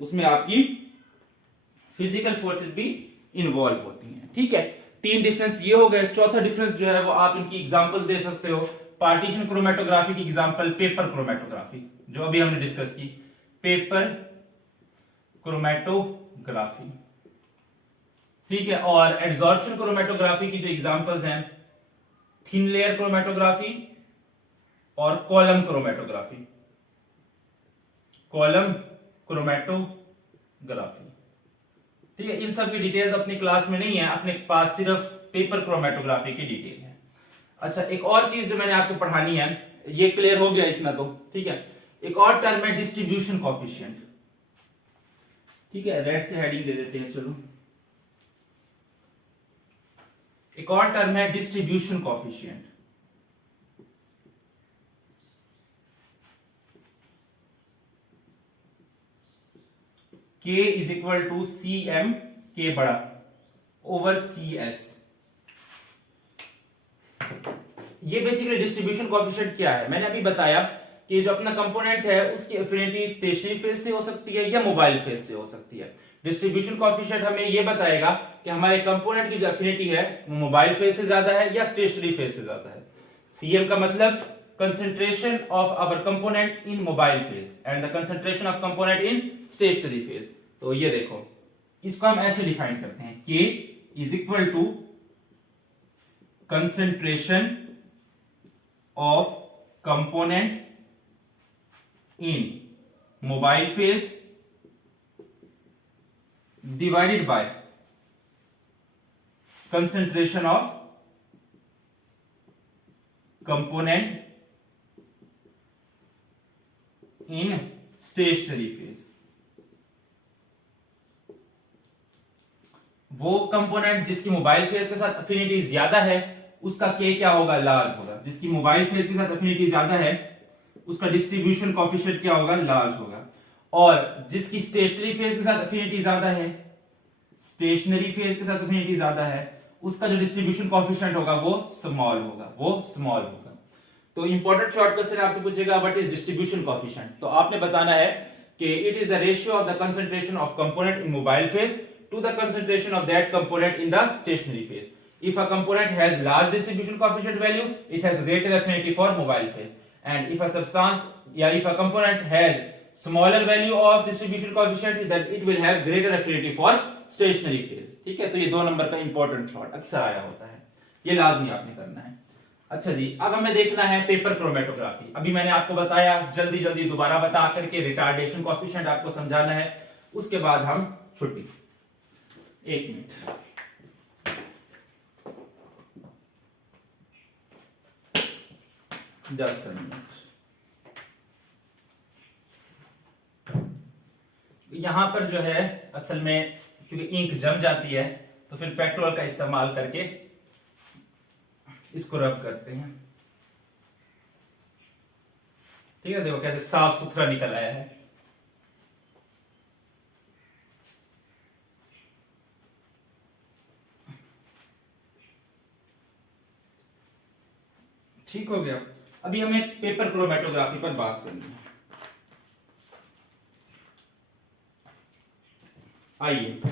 ठीक है, 3 डिफरेंस ये हो गए। चौथा डिफरेंस जो है वो आप इनकी एग्जांपल्स दे सकते हो। पार्टीशन क्रोमेटोग्राफी की एग्जांपल पेपर क्रोमेटोग्राफी जो अभी हमने डिस्कस की, पेपर क्रोमेटोग्राफी। ठीक है, और एडसॉर्प्शन क्रोमेटोग्राफी की जो एग्जांपल्स हैं थिन लेयर क्रोमेटोग्राफी और कॉलम क्रोमेटोग्राफी। ठीक है, इन सब की डिटेल्स अपनी क्लास में नहीं है, अपने पास सिर्फ पेपर क्रोमेटोग्राफी की डिटेल है। अच्छा, एक और चीज जो मैंने आपको पढ़ानी है, ये क्लियर हो गया इतना तो। ठीक है, एक और टर्म है डिस्ट्रीब्यूशन कोएफिशिएंट। ठीक है, रेड से हेडिंग दे देते हैं। चलो, एक और टर्म है distribution coefficient. K is equal to CM, K बड़ा ओवर CS। ये बेसिकली डिस्ट्रीब्यूशन कोएफिशिएंट क्या है, मैंने अभी बताया कि जो अपना कंपोनेंट है उसकी एफिनिटी स्टेशनरी फेज से हो सकती है या मोबाइल फेज से हो सकती है। डिस्ट्रीब्यूशन कोएफिशिएंट हमें ये बताएगा कि हमारे कंपोनेंट की जो एफिनिटी है वो मोबाइल फेज से ज्यादा है या स्टेशनरी फेज से ज्यादा है। CM का मतलब concentration of our component in mobile phase and the concentration of component in stationary phase। तो ये देखो, इसको हम ऐसे डिफाइन करते हैं, K is equal to concentration of component in mobile phase divided by concentration of component in stationary phase। वो component जिसकी मोबाइल फेज के साथ अफिनिटी ज्यादा है उसका के क्या होगा, लार्ज होगा। जिसकी मोबाइल फेज के साथ अफिनिटी ज्यादा है उसका डिस्ट्रीब्यूशन कोएफिशिएंट क्या होगा, लार्ज होगा। और जिसकी स्टेशनरी फेज के साथ अफिनिटी ज्यादा है, स्टेशनरी फेज के साथ अफिनिटी ज्यादा है, उसका जो डिस्ट्रीब्यूशन कोएफिशिएंट होगा वो स्मॉल होगा, वो स्मॉल होगा। तो इंपॉर्टेंट शॉर्ट क्वेश्चन आपसे पूछेगा व्हाट इज डिस्ट्रीब्यूशन कोएफिशिएंट। तो आपने बताना है कि it is the ratio of the concentration of component in mobile phase to the concentration of that component in the stationary phase. If a component has large distribution coefficient value, it has greater affinity for mobile phase. And if a substance, if a component has smaller value of distribution coefficient, then it will have greater affinity for stationary phase. ठीक है, तो ये 2 number का important short अक्सर आया होता है, ये लाजमी आपने करना है। अच्छा जी, अब हमें देखना है पेपर क्रोमेटोग्राफी। अभी मैंने आपको बताया, जल्दी जल्दी दोबारा बता करके रिटार्डेशन कोएफिशिएंट आपको समझाना है, उसके बाद हम छुट्टी। 1 मिनट। Just minute. यहां पर जो है असल में क्योंकि इंक जम जाती है तो फिर पेट्रोल का इस्तेमाल करके इसको रब करते हैं। ठीक है, देखो कैसे साफ सुथरा निकल आया है। ठीक हो गया। अभी हमें पेपर क्रोमेटोग्राफी पर बात करनी है। आइए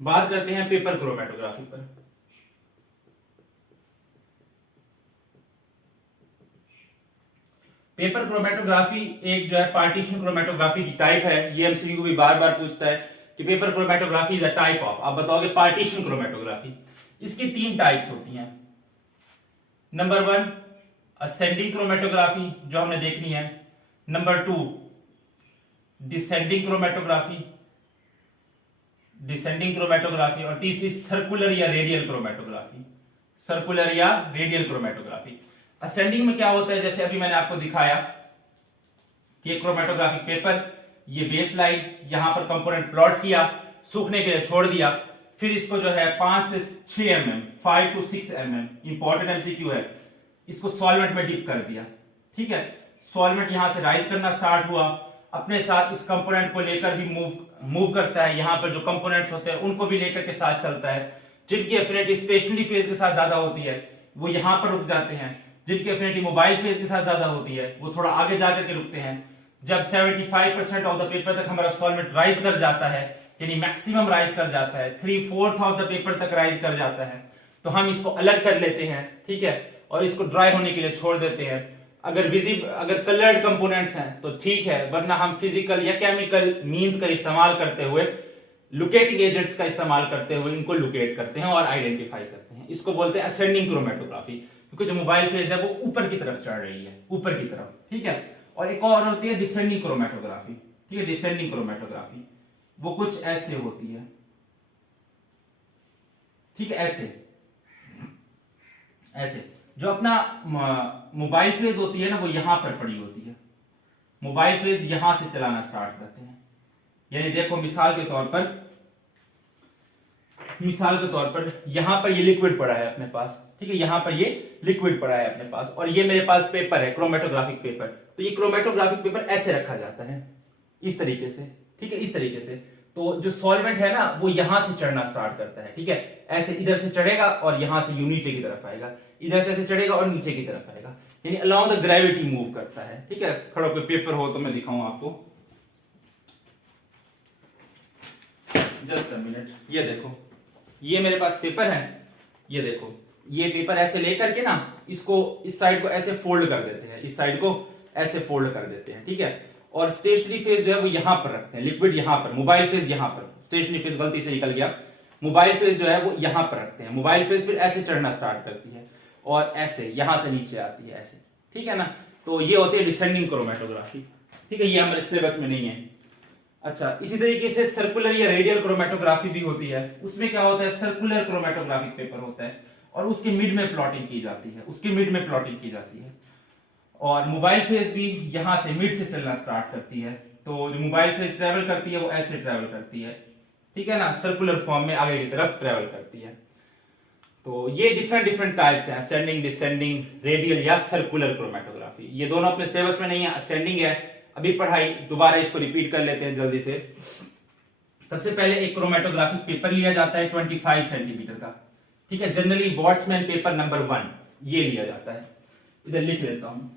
बात करते हैं पेपर क्रोमेटोग्राफी पर। पेपर क्रोमेटोग्राफी एक जो है पार्टीशन क्रोमेटोग्राफी की टाइप है। ये एमसीक्यू भी बार बार पूछता है कि paper chromatography is a type of, आप बताओगे पार्टीशन क्रोमेटोग्राफी। इसकी 3 टाइप्स होती हैं। नंबर 1 असेंडिंग क्रोमेटोग्राफी जो हमने देखनी है। Number 2 descending chromatography, descending chromatography. और तीसरी सर्कुलर या रेडियल क्रोमेटोग्राफी, सर्कुलर या रेडियल क्रोमेटोग्राफी। असेंडिंग में क्या होता है, जैसे अभी मैंने आपको दिखाया कि क्रोमेटोग्राफिक पेपर, ये बेस लाइन, यहां पर कंपोनेंट प्लॉट किया, सूखने के लिए छोड़ दिया, फिर इसको जो है 5 से 6 mm, 5 to 6 mm, important MCQ है, इसको सॉल्वेंट में डिप कर दिया। ठीक है, सॉल्वेंट यहां से राइज करना स्टार्ट हुआ, अपने साथ इस कंपोनेंट को लेकर भी मूव करता है। यहां पर जो कंपोनेंट्स होते हैं उनको भी लेकर के साथ चलता है। जिनकी एफिनिटी स्टेशनरी फेज के साथ ज्यादा होती है वो यहां पर रुक जाते हैं, जिनकी एफिनिटी मोबाइल फेज के साथ ज्यादा होती है वो थोड़ा आगे जाकर के रुकते हैं। जब 75% ऑफ द पेपर तक हमारा सॉल्वेंट राइज कर जाता है, यानी मैक्सिमम राइज कर जाता है, 3/4 ऑफ द पेपर तक राइज कर जाता है, तो हम इसको अलग कर लेते हैं। ठीक है, और इसको ड्राई होने के लिए छोड़ देते हैं। अगर कलर्ड कंपोनेंट्स हैं तो ठीक है, वरना हम फिजिकल या केमिकल मींस का इस्तेमाल करते हुए, लुकेटिंग एजेंट्स का इस्तेमाल करते हुए इनको लुकेट करते हैं और आइडेंटिफाई करते हैं। इसको बोलते हैं असेंडिंग क्रोमेटोग्राफी, क्योंकि जो मोबाइल फेज है वो ऊपर की तरफ चढ़ रही है, ऊपर की तरफ। ठीक है, और एक और होती है डिसेंडिंग क्रोमेटोग्राफी। ठीक है, डिसेंडिंग क्रोमेटोग्राफी वो कुछ ऐसे होती है। ठीक है, ऐसे जो अपना मोबाइल फेज होती है ना वो यहां पर पड़ी होती है। मोबाइल फेज यहां से चलाना स्टार्ट करते हैं। यानी देखो मिसाल के तौर पर यहां पर ये लिक्विड पड़ा है अपने पास। ठीक है, यहां पर ये लिक्विड पड़ा है अपने पास, और ये मेरे पास पेपर है, क्रोमेटोग्राफिक पेपर। तो ये क्रोमेटोग्राफिक पेपर ऐसे रखा जाता है, इस तरीके से। ठीक है, इस तरीके से। तो जो सॉल्वेंट है ना वो यहां से चढ़ना स्टार्ट करता है। ठीक है, ऐसे इधर से चढ़ेगा और यहां से यूं नीचे की तरफ आएगा, इधर से ऐसे चढ़ेगा और नीचे की तरफ आएगा, यानी अलोंग द ग्रेविटी मूव करता है। ठीक है, खड़ो कोई पेपर हो तो मैं दिखाऊं आपको। जस्ट अ मिनट, ये देखो, ये मेरे पास पेपर है। ये देखो, ये पेपर ऐसे लेकर के ना इसको इस साइड को ऐसे फोल्ड कर देते हैं, इस साइड को ऐसे फोल्ड कर देते हैं। ठीक है, और स्टेशनरी फेज जो है वो यहां पर रखते हैं, लिक्विड यहां पर, मोबाइल फेज यहां पर, स्टेशनरी फेज गलती से निकल गया, मोबाइल फेज जो है वो यहां पर रखते हैं। मोबाइल फेज फिर ऐसे चढ़ना स्टार्ट करती है और ऐसे यहां से नीचे आती है, ऐसे। ठीक है ना, तो ये होती है डिसेंडिंग क्रोमेटोग्राफी। ठीक है, ये हमारे सिलेबस में नहीं है। अच्छा, इसी तरीके से सर्कुलर या रेडियल क्रोमेटोग्राफी भी होती है। उसमें क्या होता है, सर्कुलर क्रोमेटोग्राफिक पेपर होता है और उसके मिड में प्लॉटिंग की जाती है, उसके मिड में प्लॉटिंग की जाती है। और मोबाइल फेज भी यहां से मिड से चलना स्टार्ट करती है। तो जो मोबाइल फेज ट्रेवल करती है वो ऐसे ट्रेवल करती है, ठीक है ना, सर्कुलर फॉर्म में आगे की तरफ ट्रेवल करती है। तो ये डिफरेंट डिफरेंट टाइप्स हैं, असेंडिंग, डिसेंडिंग, रेडियल या सर्कुलर क्रोमेटोग्राफी। ये दोनों अपने सिलेबस में नहीं है, असेंडिंग है। अभी पढ़ाई दोबारा इसको रिपीट कर लेते हैं जल्दी से। सबसे पहले एक क्रोमेटोग्राफिक पेपर लिया जाता है 25 सेंटीमीटर का, ठीक है, जनरली वॉट्समैन पेपर नंबर 1 ये लिया जाता है। इधर लिख लेता हूं,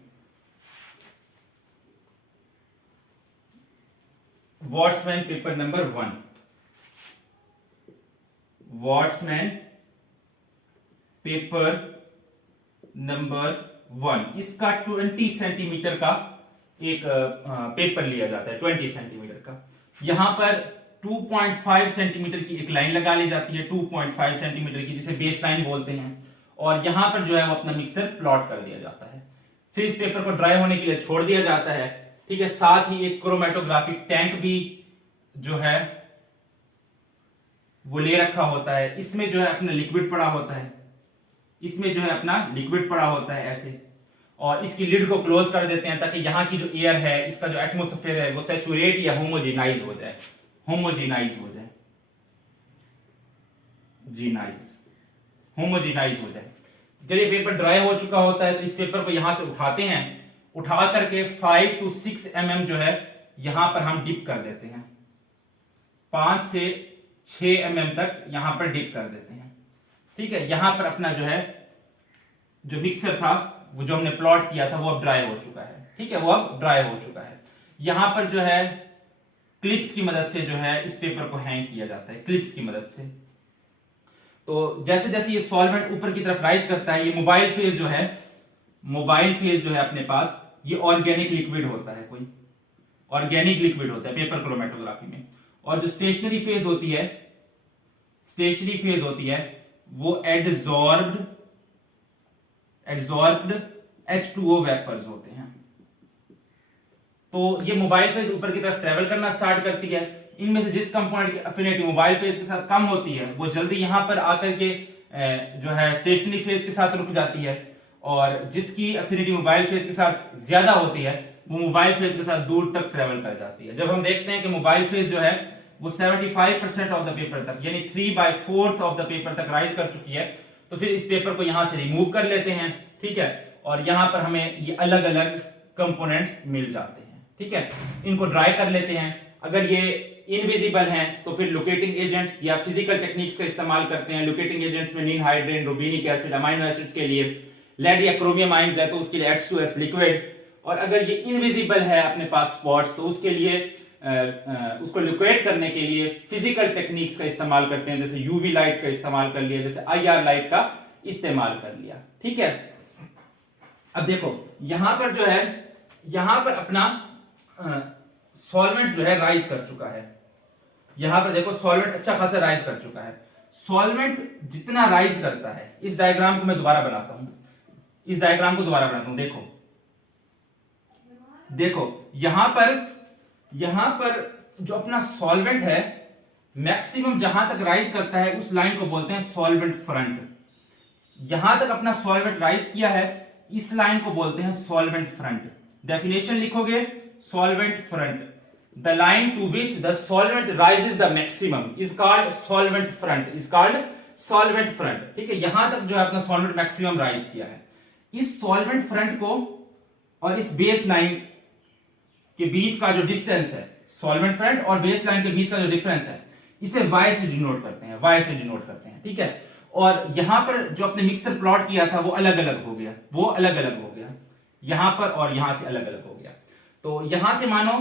वॉट्समैन पेपर नंबर 1, वॉट्समैन पेपर नंबर 1, इसका 20 सेंटीमीटर का एक पेपर लिया जाता है, 20 सेंटीमीटर का। यहां पर 2.5 सेंटीमीटर की एक लाइन लगा ली जाती है, 2.5 सेंटीमीटर की, जिसे बेस लाइन बोलते हैं। और यहां पर जो है वो अपना मिक्सर प्लॉट कर दिया जाता है। फिर इस पेपर को ड्राई होने के लिए छोड़ दिया जाता है, ठीक है। साथ ही एक क्रोमेटोग्राफिक टैंक भी जो है वो ले रखा होता है। इसमें जो है अपना लिक्विड पड़ा होता है, इसमें जो है अपना लिक्विड पड़ा होता है ऐसे, और इसकी लिड को क्लोज कर देते हैं ताकि यहाँ की जो एयर है, इसका जो एटमोस्फेयर है वो सैचुरेट या होमोजेनाइज हो जाए, होमोजेनाइज हो जाए, होमोजेनाइज हो जाए। जब ये पेपर ड्राई हो चुका होता है तो इस पेपर को यहां से उठाते हैं, उठा करके 5 to 6 mm जो है यहां पर हम डिप कर देते हैं, 5 से 6 mm तक यहां पर डिप कर देते हैं, ठीक है। यहां पर अपना जो है जो मिक्सर था, वो जो हमने प्लॉट किया था, वो अब ड्राई हो चुका है, ठीक है, वो अब ड्राई हो चुका है। यहां पर जो है क्लिप्स की मदद से जो है इस पेपर को हैंग किया जाता है, क्लिप्स की मदद से। तो जैसे जैसे ये सॉल्वेंट ऊपर की तरफ राइज करता है, ये मोबाइल फेज जो है, मोबाइल फेज जो है अपने पास, ये ऑर्गेनिक लिक्विड होता है, कोई ऑर्गेनिक लिक्विड होता है पेपर क्रोमेटोग्राफी में। और जो स्टेशनरी फेज होती है, स्टेशनरी फेज होती है, वो एडजॉर्ब्ड H2O वेपर्स होते हैं। तो ये मोबाइल फेज ऊपर की तरफ ट्रेवल करना स्टार्ट करती है। इनमें से जिस कंपोनेंट की अफिनिटी मोबाइल फेज के साथ कम होती है, वो जल्दी यहां पर आकर के जो है स्टेशनरी फेज के साथ रुक जाती है, और जिसकी अफिनिटी मोबाइल फेज के साथ ज्यादा होती है, वो मोबाइल फेज के साथ दूर तक ट्रेवल कर जाती है। जब हम देखते हैं कि मोबाइल फेज जो है वो 75% ऑफ द पेपर तक, यानी 3/4 ऑफ द पेपर तक राइज कर चुकी है, तो फिर इस पेपर को यहां से रिमूव कर लेते हैं, ठीक है। और यहां पर हमें ये अलग अलग कंपोनेंट्स मिल जाते हैं, ठीक है। इनको ड्राई कर लेते हैं। अगर ये इनविजिबल हैं तो फिर लोकेटिंग एजेंट्स या फिजिकल टेक्निक्स का इस्तेमाल करते हैं। लोकेटिंग एजेंट्स में नील हाइड्रेन, रूबिनिक एसिड, अमाइनो एसिड्स के लिए लेड या क्रोमियम आयंस है तो उसके लिए H2S लिक्विड। और अगर ये इनविजिबल है अपने पास स्पॉट्स, तो उसके लिए उसको लोकेट करने के लिए फिजिकल टेक्निक्स का इस्तेमाल करते हैं, जैसे यूवी लाइट का इस्तेमाल कर लिया, जैसे IR लाइट का इस्तेमाल कर लिया, ठीक है। अब देखो यहां पर जो है, यहां पर अपना सॉल्वेंट जो है राइज कर चुका है। यहां पर देखो सॉल्वेंट अच्छा खासा राइज कर चुका है। सॉल्वेंट जितना राइज करता है, इस डायग्राम को मैं दोबारा बनाता हूं, इस डायग्राम को दोबारा बनाता हूं। देखो देखो यहां पर जो अपना सॉल्वेंट है, मैक्सिमम जहां तक राइज करता है उस लाइन को बोलते हैं सॉल्वेंट फ्रंट। यहां तक अपना सॉल्वेंट राइज किया है, इस लाइन को बोलते हैं सॉल्वेंट फ्रंट। डेफिनेशन लिखोगे, solvent front, the line to which the solvent rises the maximum is called solvent front, is called solvent front, ठीक है। यहां तक जो है अपना सॉल्वेंट मैक्सिमम राइज किया है। इस सॉल्वेंट फ्रंट को और इस बेस लाइन के बीच का जो डिस्टेंस है, सॉल्वेंट फ्रंट और बेस लाइन के बीच का जो डिफरेंस है, इसे y से डिनोट करते हैं, y से डिनोट करते हैं, ठीक है। और यहां पर जो अपने मिक्सर प्लॉट किया था वो अलग अलग हो गया, वो अलग अलग हो गया यहां पर, और यहां से अलग अलग हो गया। तो यहां से मानो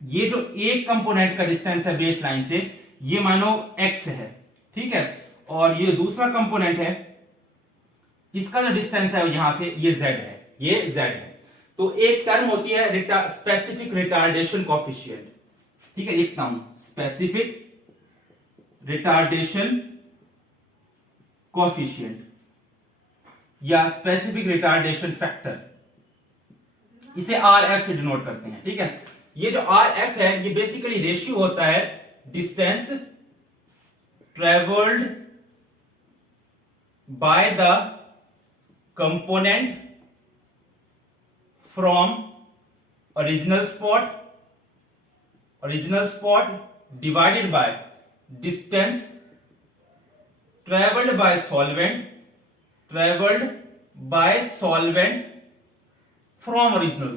ये जो एक कंपोनेंट का डिस्टेंस है बेस लाइन से, ये मानो x है, ठीक है। और ये दूसरा कंपोनेंट है, इसका जो डिस्टेंस है यहां से, ये z है, ये z है। तो एक टर्म होती है स्पेसिफिक रिटार्डेशन कॉफिशिएंट, ठीक है, लिखता हूं स्पेसिफिक रिटार्डेशन कॉफिशिएंट या स्पेसिफिक रिटार्डेशन फैक्टर, इसे आर एफ से डिनोट करते हैं, ठीक है। ये जो आर एफ है ये बेसिकली रेशियो होता है distance travelled by the component from original spot divided by distance travelled bye solvent from original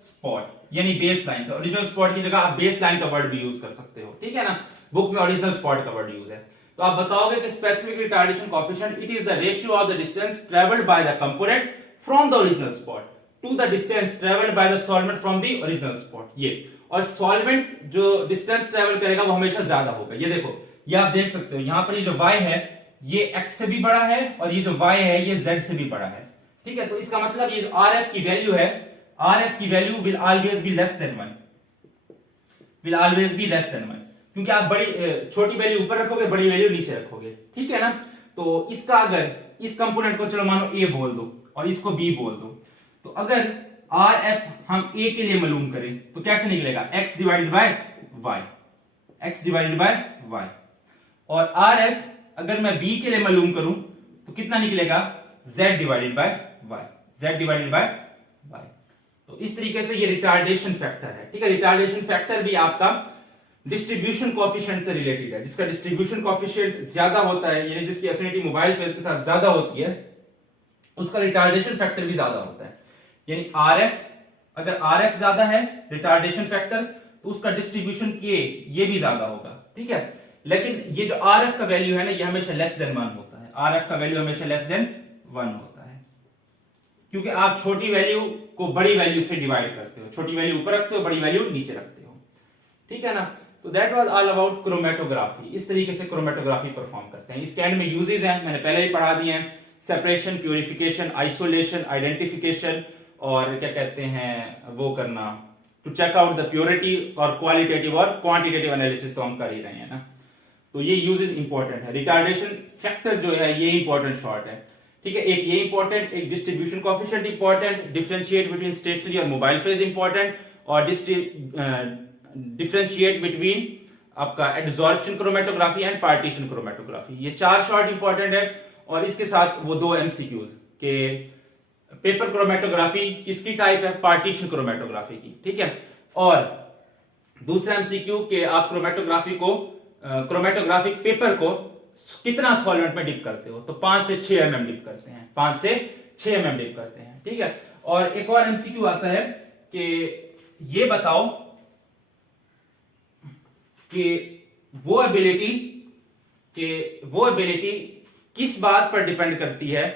spot यानी बेस लाइन से। ओरिजिनल स्पॉट की जगह आप बेस लाइन का वर्ड भी यूज कर सकते हो, ठीक है ना। बुक में ओरिजिनल स्पॉट का वर्ड यूज है। तो आप बताओगे कि specific retardation coefficient it is the ratio of the distance travelled by the component from the original spot to the distance travelled by the solvent from the original spot. ये और solvent जो distance travel करेगा वो हमेशा ज्यादा होगा। ये देखो, ये आप देख सकते हो यहां पर ये जो y है ये x से भी बड़ा है और ये जो y है ये z से भी बड़ा है, ठीक है। तो इसका मतलब ये जो rf की वैल्यू है, rf की value will always be less than 1, क्योंकि आप बड़ी छोटी वैल्यू ऊपर रखोगे, बड़ी वैल्यू नीचे रखोगे, ठीक है ना। तो इसका अगर इस कंपोनेंट को चलो मानो a बोल दो और इसको b बोल दो, तो अगर rf हम a के लिए मालूम करें तो कैसे निकलेगा, x डिवाइडेड बाय y। और rf अगर मैं b के लिए मालूम करूं तो कितना निकलेगा, z डिवाइडेड बाय y। तो इस तरीके से ये रिटार्डेशन फैक्टर है, ठीक है। रिटार्डेशन फैक्टर भी आपका डिस्ट्रीब्यूशन कोएफिशिएंट से रिलेटेड है। जिसका डिस्ट्रीब्यूशन कोएफिशिएंट ज्यादा होता है यानी जिसकी एफिनिटी मोबाइल फेज के साथ ज्यादा होती है उसका रिटार्डेशन फैक्टर भी ज्यादा होता है। यानी rf अगर rf ज्यादा है रिटार्डेशन फैक्टर तो उसका डिस्ट्रीब्यूशन k ये भी ज्यादा होगा, ठीक है। लेकिन ये जो rf का वैल्यू है ना ये हमेशा लेस देन 1 होता है। rf का वैल्यू हमेशा लेस देन 1 होता है क्योंकि आप छोटी वैल्यू को बड़ी वैल्यू से डिवाइड करते हो, छोटी वैल्यू ऊपर रखते हो, बड़ी वैल्यू नीचे रखते हो, ठीक है ना। तो that was all about chromatography. इस तरीके से क्रोमेटोग्राफी परफॉर्म करते हैं। इसके एंड में यूजेस हैं, मैंने पहले ही पढ़ा दिए हैं, सेपरेशन, प्यूरिफिकेशन, आइसोलेशन, आइडेंटिफिकेशन और क्या कहते हैं वो करना to check out the purity और क्वालिटेटिव और क्वांटिटेटिव एनालिसिस तो हम कर ही रहे हैं ना। तो ये यूजेस इंपॉर्टेंट है। रिटार्डेशन फैक्टर जो है ये इंपॉर्टेंट शॉर्ट है, ठीक है। एक ये इंपॉर्टेंट, एक distribution coefficient important, differentiate between stationary और मोबाइल फेज इंपॉर्टेंट और डिफरेंशिएट बिटवीन आपका adsorption chromatography and partition chromatography. ये 4 शॉर्ट इंपॉर्टेंट है और इसके साथ वो 2 एमसीक्यूज के पेपर क्रोमेटोग्राफी किसकी टाइप है, पार्टीशन क्रोमेटोग्राफी की, ठीक है। और दूसरा एमसीक्यू के आप क्रोमेटोग्राफिक पेपर को कितना सॉल्वेंट में डिप करते हो, तो 5 से 6 mm डिप करते हैं, 5 से 6 mm डिप करते हैं, ठीक है। और एक और एमसीक्यू आता है कि ये बताओ कि वो एबिलिटी किस बात पर डिपेंड करती है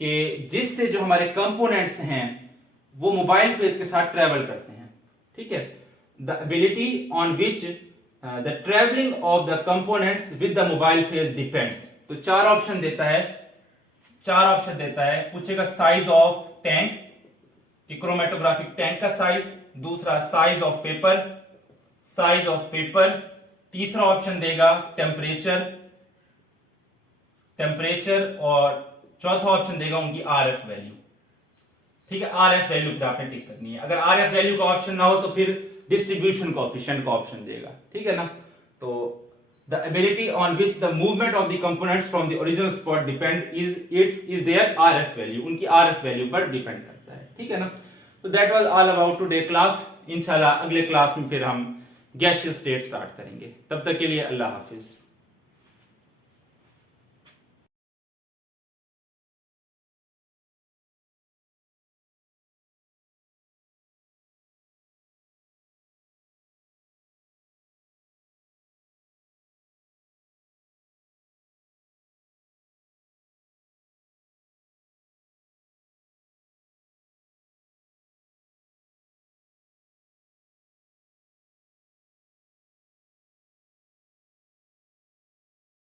कि जिससे जो हमारे कंपोनेंट्स हैं वो मोबाइल फेज के साथ ट्रेवल करते हैं, ठीक है। The ability on which the travelling of the components with the mobile phase depends. तो 4 ऑप्शन देता है, पूछेगा साइज ऑफ टैंक कि क्रोमेटोग्राफिक टैंक का साइज, दूसरा साइज ऑफ पेपर, तीसरा ऑप्शन देगा टेम्परेचर और चौथा ऑप्शन देगा उनकी आरएफ वैल्यू, ठीक है। आरएफ वैल्यू पर आपने टिक करनी है। अगर आरएफ वैल्यू का ऑप्शन ना हो तो फिर डिस्ट्रीब्यूशन कोएफिशिएंट का ऑप्शन देगा, ठीक है ना। तो the ability on which the movement of the components from the original spot depend is their Rf value, उनकी आरएफ वैल्यू पर डिपेंड करता है, ठीक है ना। तो that was all about today class. इंशाल्लाह अगले क्लास में फिर हम गैसियस स्टेट स्टार्ट करेंगे। तब तक के लिए अल्लाह हाफिज।